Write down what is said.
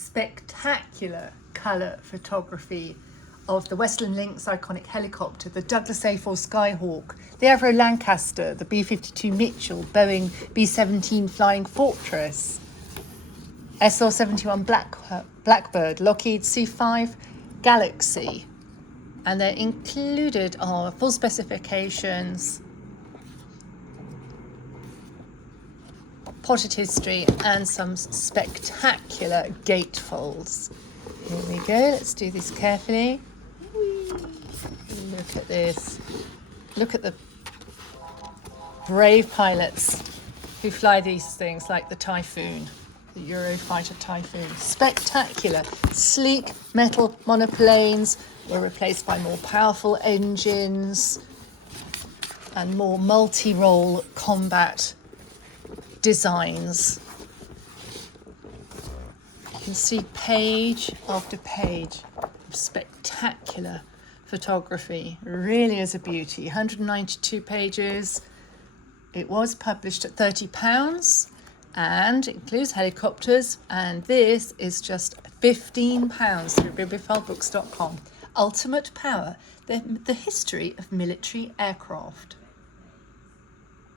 spectacular colour photography of the Westland Lynx iconic helicopter, the Douglas A-4 Skyhawk, the Avro Lancaster, the B-52 Mitchell, Boeing B-17 Flying Fortress, SR-71 Blackbird, Lockheed C-5 Galaxy, and they're included are full specifications, potted history, and some spectacular gatefolds. Here we go, let's do this carefully. Look at this. Look at the brave pilots who fly these things like the Typhoon, the Eurofighter Typhoon. Spectacular. Sleek metal monoplanes were replaced by more powerful engines and more multi-role combat designs. You can see page after page of spectacular photography. Really is a beauty. 192 pages. It was published at £30 and includes helicopters, and this is just £15 through biplanesbooks.com. Ultimate Power, the history of military aircraft.